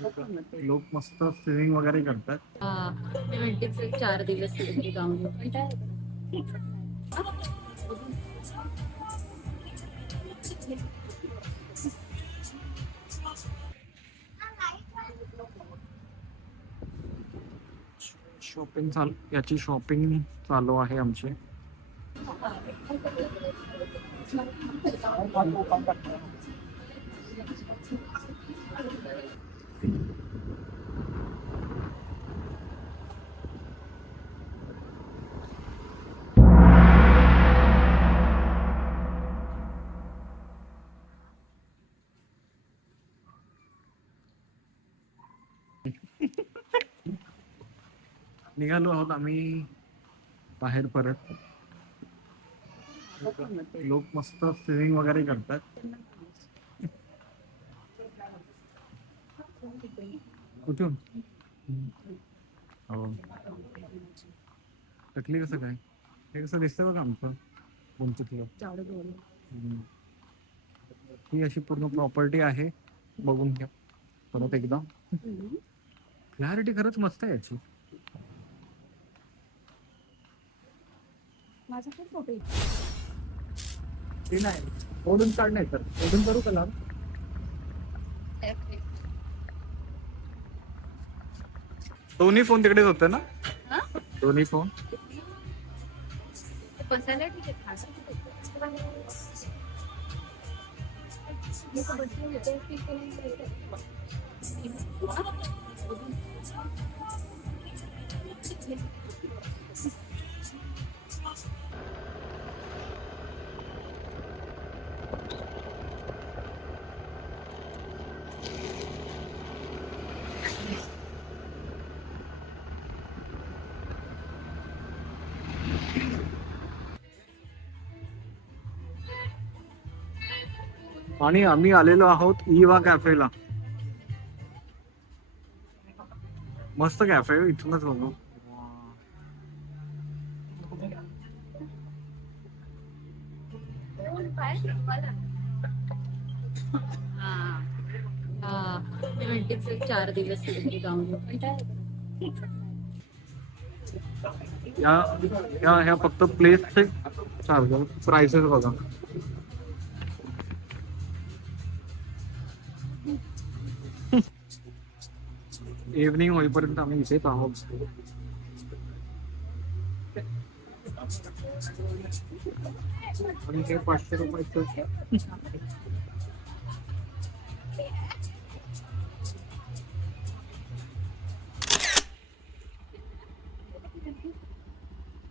लोक मस्त स्विमिंग वगैरे करतात. मी म्हणते 4 दिवस कुठेतरी जाऊन येऊ. शॉपिंग चालू, याची शॉपिंग चालू आहे आमची. निघालो आहोत आम्ही बाहेर परत. लोक मस्त स्विमिंग वगैरे करतात. कुठून? हो. टकली कसं काय? हे कसं दिसतं बघा आमचं गुमचुतलं. ही अशी पूर्ण प्रॉपर्टी आहे, बघून घ्या परत एकदा. क्लॅरिटी खरंच मस्त आहे याची. माझा खूप फोटो ते नाही ओढून काढ, नाही तर ओढून करू का? दोन्ही फोन तिकडेच होते ना? दोन्ही फोन बसायला ठीक आहे. आणि आम्ही आलेलो आहोत इवा कॅफेला. मस्त कॅफे, इथूनच बघू. मी म्हणते 4 दिवस कुठेतरी जाऊन येऊ. ह्या फक्त प्लेसचे चार्जर, प्राइसेस बघा. इव्हनिंग होईपर्यंत आम्ही इथेच आहोत. आणि ते 500 रुपयाचं.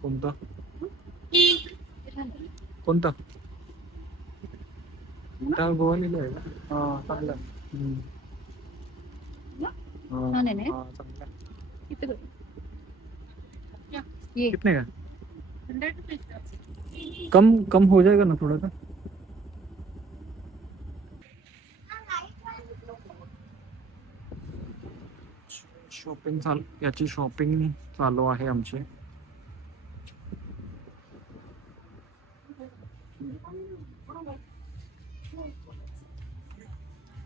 कोणता कोणता त्या गोवानीला आहे का? हा चांगला. चांगला. कितने का? कम कम हो जाएगा ना थोड़ा सा. शॉपिंग चालू, याची शॉपिंग चालू आहे आमची.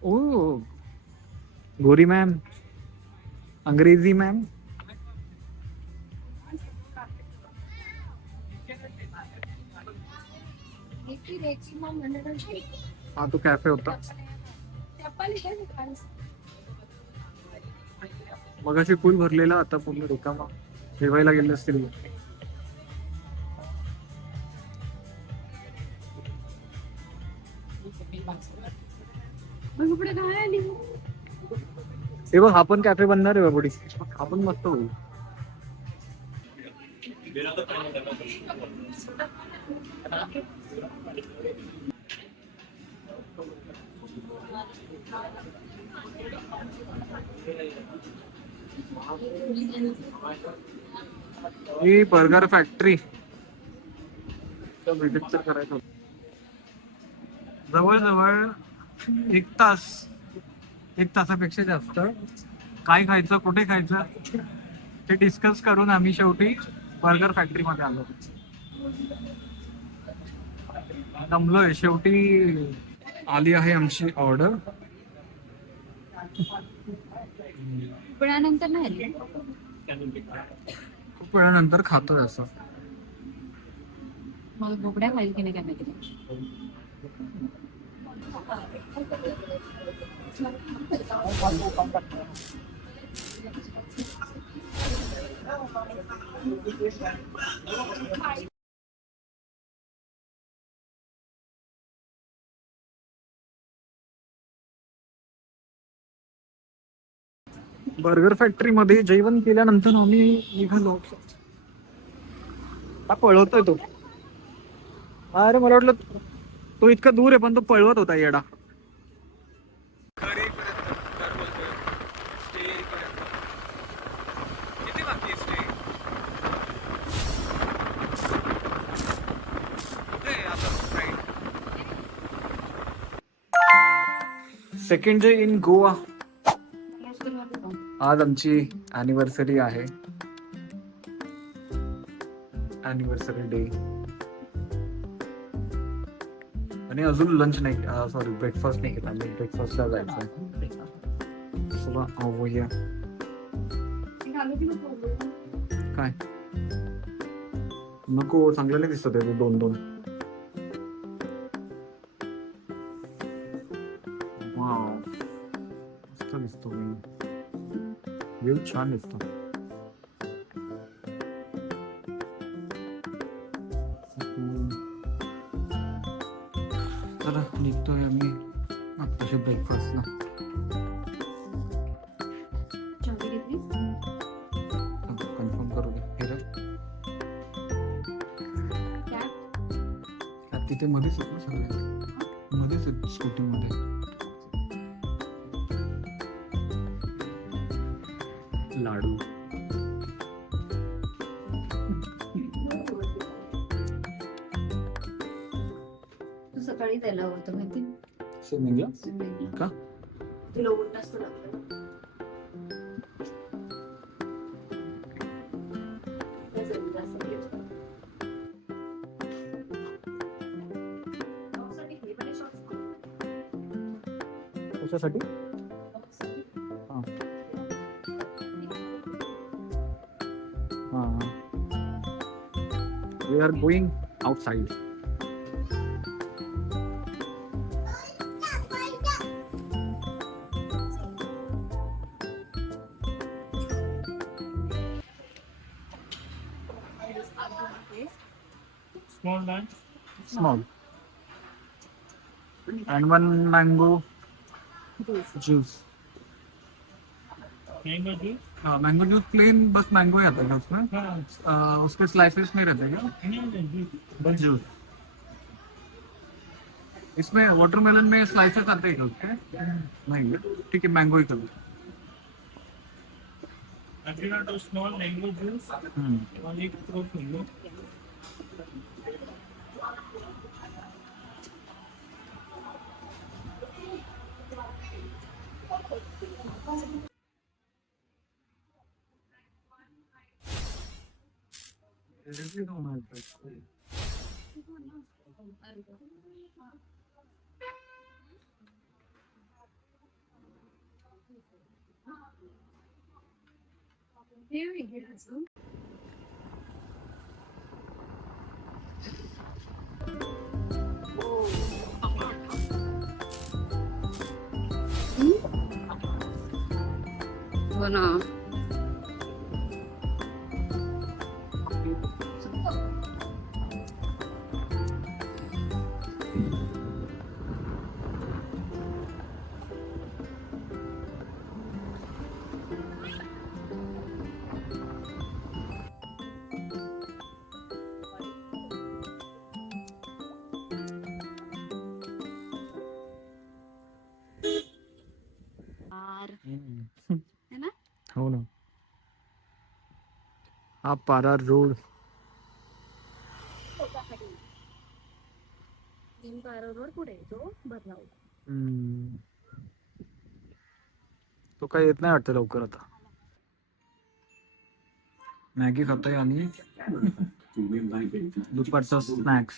ओ गोरी मैम, अंग्रेजी मैम. हा तो कॅफे होता. मगाशी फुल भरलेला, आता पूर्ण रिकामा. जेवायला गेले असतील. हे बघ, हा पण कॅफे बनणार आहे बाबडी. हा पण मस्त होईल. ही बर्गर फॅक्टरी व्हिजिट तर करायचं होतं. जवळजवळ 1 तासापेक्षा जास्त काय खायचं, कुठे खायचं ते डिस्कस करून आम्ही शेवटी बर्गर फॅक्टरी मध्ये आलो. दमलोय शेवटी. आली आहे आमची ऑर्डर. पुण्यानंतर नाही खूप वेळानंतर खातोय असं. मग बोबड्या खाईल की नाही काय माहिती. बर्गर फॅक्टरी मध्ये जेवण केल्यानंतर आम्ही निघालो. हा पळवतोय तो. अरे मला वाटलं तो इतका दूर आहे पण तो पळवत होता येडा. Second day in Goa. आज आमची अॅनिव्हर्सरी आहे. Anniversary day. आणि अजून लंच नाही, सॉरी ब्रेकफास्ट नाही केला. आम्ही ब्रेकफास्टला जायचं. चला आवूया. काय नको, चांगलं नाही दिसत आहे दोन दोन. वाव मस्त दिसतो मी. व्ह्यू छान दिसतो. चला निघतोय आम्ही आत्ताशी ब्रेकफास्टला. कन्फर्म करू दे. तिथे मध्येच होत ना सगळे, मध्येच आहेत स्कूटी मध्ये. लाडू तू सकाळी त्याला होतं माहिती स्विमिंगला का? तुला उलटाच तो लागला. कशासाठी? We are going outside. Small lunch. Small. And one mango juice. Mango juice. हाँ मैंगो जूस प्लेन बस मैंगो ही आता है उसमें, हाँ. उसके स्लाइसेस नहीं रहते क्या? Juice. बस जूस. इसमें वाटरमेलन में स्लाइसेस आते हैं उसके? नहीं, ठीक है मैंगो ही कर दो. Not a small mango juice. Only fruit mango. Very good. हो ना. है ना? हो ना. हा पारा रोड. रोड पुढे तो बदलाव. तो काही येत नाही वाटतं लवकर आता. मॅगी खातोय आणि दुपारचा स्नॅक्स.